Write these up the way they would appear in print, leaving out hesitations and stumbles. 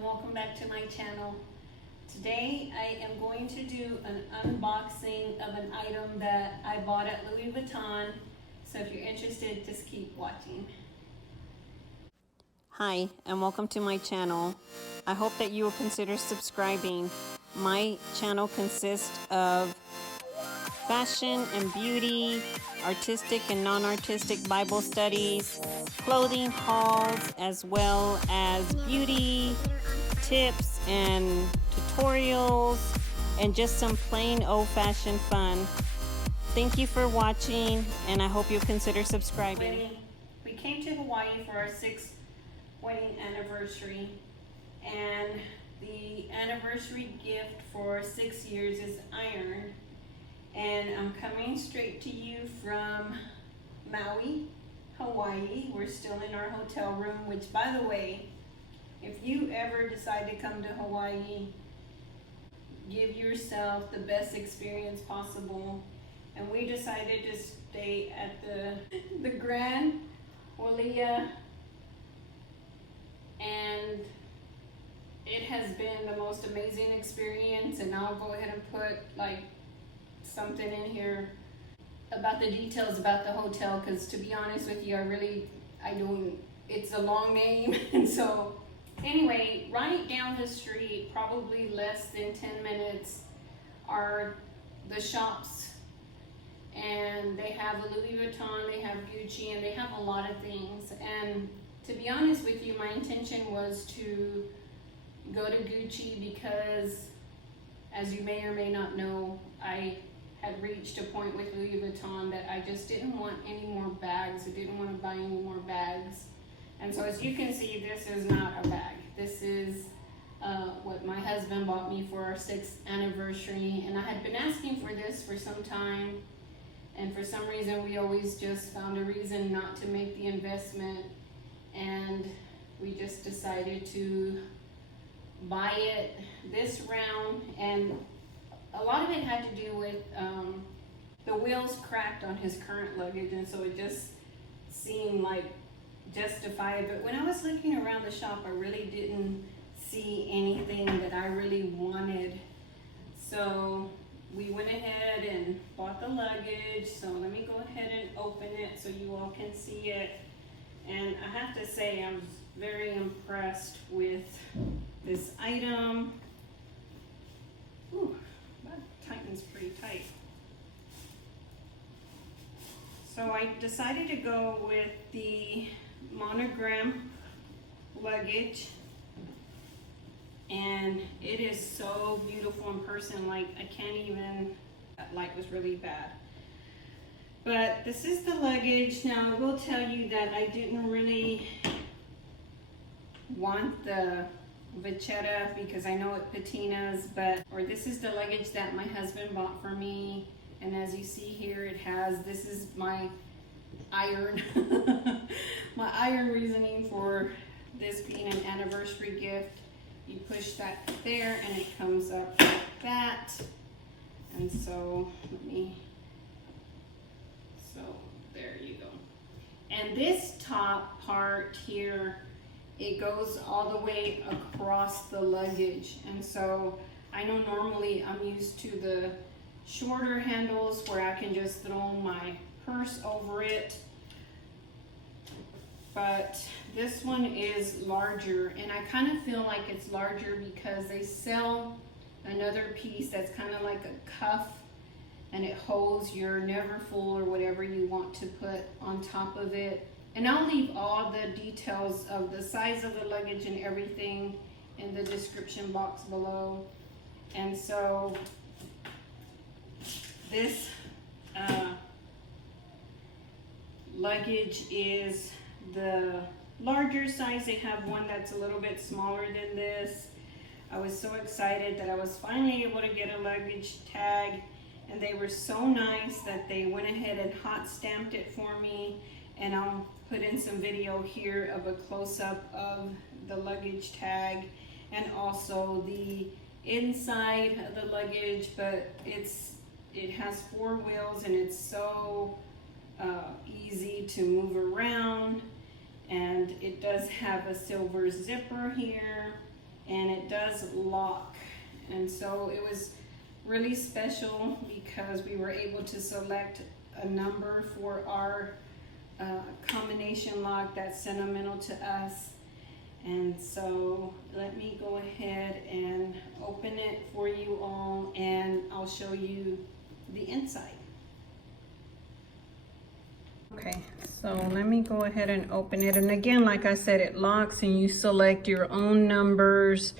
and welcome back to my channel. Today I am going to do an unboxing of an item that I bought at Louis Vuitton. So if you're interested, just keep watching. Hi and welcome to my channel. I hope that you will consider subscribing. My channel consists of fashion and beauty, artistic and non-artistic Bible studies, clothing hauls, as well as beauty tips and tutorials, and just some plain old-fashioned fun. Thank you for watching, and I hope you'll consider subscribing. We came to Hawaii for our 6th wedding anniversary, and the anniversary gift for 6 years is iron. And I'm coming straight to you from Maui, Hawaii. We're still in our hotel room, which, by the way, if you ever decide to come to Hawaii, give yourself the best experience possible. And we decided to stay at the Grand Wailea, and it has been the most amazing experience. And I'll go ahead and put something in here about the details about the hotel, because to be honest with you, I don't, it's a long name. And so anyway, right down the street, probably less than 10 minutes, are the shops, and they have a Louis Vuitton, they have Gucci, and they have a lot of things. And to be honest with you, my intention was to go to Gucci because, as you may or may not know, I had reached a point with Louis Vuitton that I just didn't want any more bags. I didn't want to buy any more bags. And so as you can see, this is not a bag. This is what my husband bought me for our 6th anniversary. And I had been asking for this for some time. And for some reason, we always just found a reason not to make the investment. And we just decided to buy it this round. And a lot of it had to do with the wheels cracked on his current luggage, and so it just seemed like justified. But when I was looking around the shop, I really didn't see anything that I really wanted. So we went ahead and bought the luggage. So let me go ahead and open it so you all can see it. And I have to say, I was very impressed with this item. Ooh. Tightens pretty tight. So I decided to go with the Monogram luggage, and it is so beautiful in person. Like, I can't even, that light was really bad. But this is the luggage. Now I will tell you that I didn't really want the vachetta because I know it patinas, or this is the luggage that my husband bought for me. And as you see here, it has, this is my iron, my iron reasoning for this being an anniversary gift. You push that there and it comes up like that. And so there you go. And this top part here, it goes all the way across the luggage. And so I know normally I'm used to the shorter handles where I can just throw my purse over it. But this one is larger, and I kind of feel like it's larger because they sell another piece that's kind of like a cuff, and it holds your Neverfull or whatever you want to put on top of it. And I'll leave all the details of the size of the luggage and everything in the description box below. And so this luggage is the larger size. They have one that's a little bit smaller than this. I was so excited that I was finally able to get a luggage tag, and they were so nice that they went ahead and hot stamped it for me. And I'll put in some video here of a close-up of the luggage tag and also the inside of the luggage. But it has 4 wheels, and it's so easy to move around. And it does have a silver zipper here, and it does lock. And so it was really special because we were able to select a number for our combination lock that's sentimental to us. And so let me go ahead and open it for you all, and I'll show you the inside. Okay, so let me go ahead and open it. And again, like I said, it locks and you select your own numbers.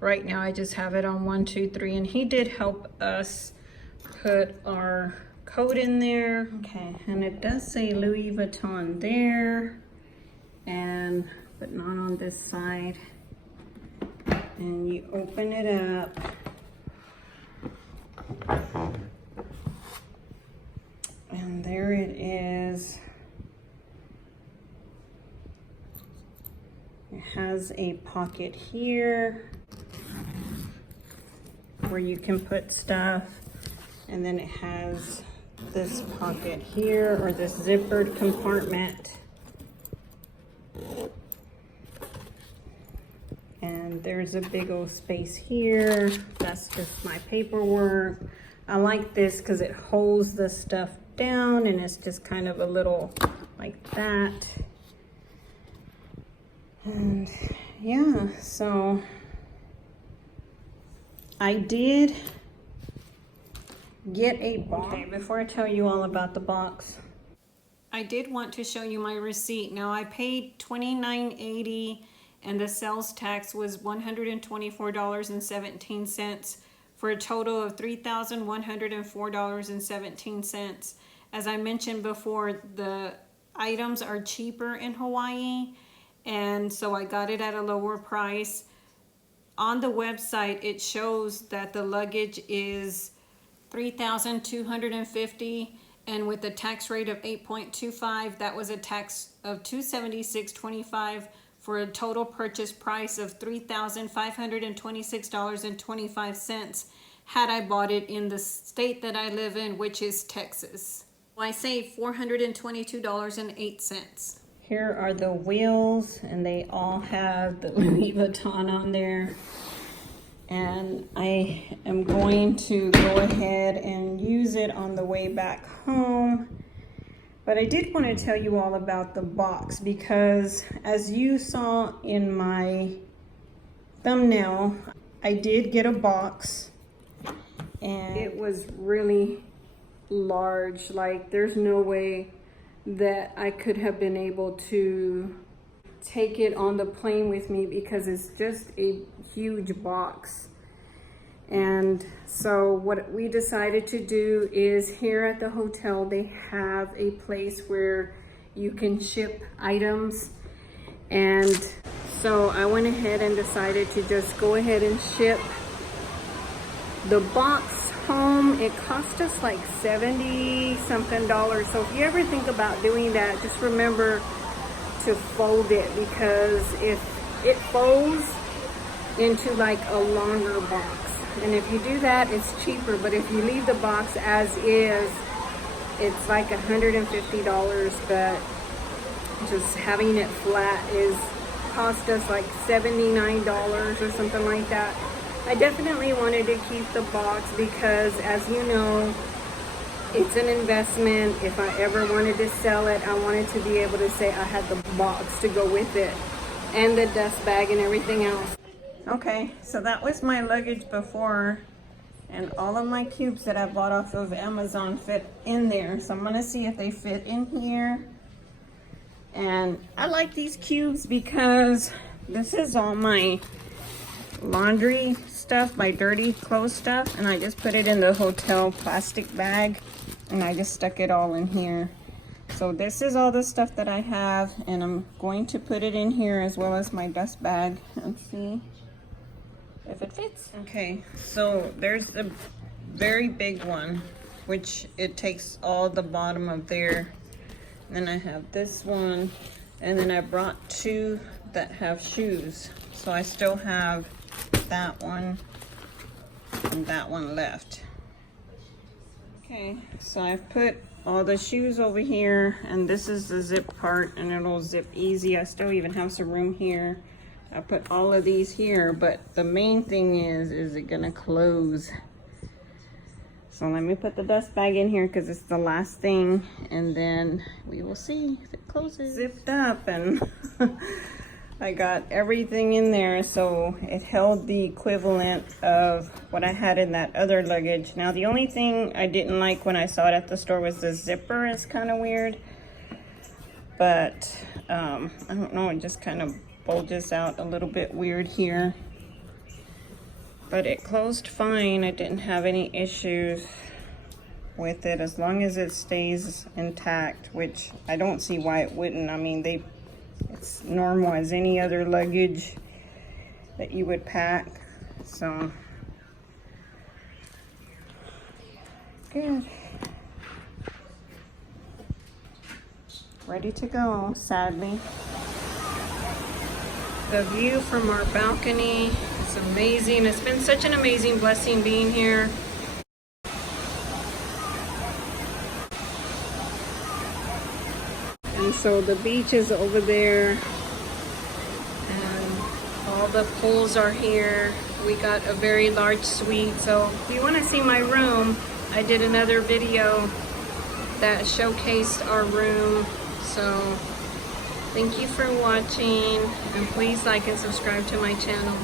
Right now I just have it on 1, 2, 3, and he did help us put our code in there. Okay, and it does say Louis Vuitton there, but not on this side. And you open it up. And there it is. It has a pocket here where you can put stuff. And then it has this pocket here, or this zippered compartment. And there's a big old space here. That's just my paperwork. I like this because it holds the stuff down, and it's just kind of a little like that. And yeah, so I did get a box. Okay, before I tell you all about the box, I did want to show you my receipt. Now I paid $29.80 and the sales tax was $124.17 for a total of $3,104.17. As I mentioned before, the items are cheaper in Hawaii, and so I got it at a lower price. On the website, it shows that the luggage is $3,250, and with a tax rate of 8.25, that was a tax of $276.25 for a total purchase price of $3,526.25 had I bought it in the state that I live in, which is Texas. I saved $422.08. Here are the wheels, and they all have the Louis Vuitton on there. And I am going to go ahead and use it on the way back home. But I did want to tell you all about the box, because as you saw in my thumbnail, I did get a box, and it was really large. Like, there's no way that I could have been able to take it on the plane with me, because it's just a huge box. And so what we decided to do is, here at the hotel they have a place where you can ship items, and so I went ahead and decided to just go ahead and ship the box home. It cost us like $70 something. So if you ever think about doing that, just remember to fold it, because if it folds into like a longer box, and if you do that, it's cheaper. But if you leave the box as is, it's like $150. But just having it flat cost us like $79 or something like that. I definitely wanted to keep the box because, as you know, it's an investment. If I ever wanted to sell it, I wanted to be able to say I had the box to go with it, and the dust bag and everything else. Okay, so that was my luggage before, and all of my cubes that I bought off of Amazon fit in there. So I'm gonna see if they fit in here. And I like these cubes because this is all my laundry stuff, my dirty clothes stuff, and I just put it in the hotel plastic bag, and I just stuck it all in here. So this is all the stuff that I have, and I'm going to put it in here as well as my dust bag and see if it fits. Okay, so there's the very big one, which it takes all the bottom of there. Then I have this one, and then I brought two that have shoes. So I still have that one and that one left. Okay, so I've put all the shoes over here, and this is the zip part, and it'll zip easy. I still even have some room here I put all of these here, but the main thing is it gonna close? So let me put the dust bag in here because it's the last thing, and then we will see if it closes. Zipped up, and I got everything in there, so it held the equivalent of what I had in that other luggage. Now the only thing I didn't like when I saw it at the store was the zipper. It's kind of weird, but I don't know, it just kind of bulges out a little bit weird here. But it closed fine. I didn't have any issues with it as long as it stays intact, which I don't see why it wouldn't. I mean, it's normal as any other luggage that you would pack. So good. Ready to go, sadly. The view from our balcony is amazing. It's been such an amazing blessing being here. And so the beach is over there, and all the pools are here. We got a very large suite. So if you want to see my room, I did another video that showcased our room. So thank you for watching, and please like and subscribe to my channel.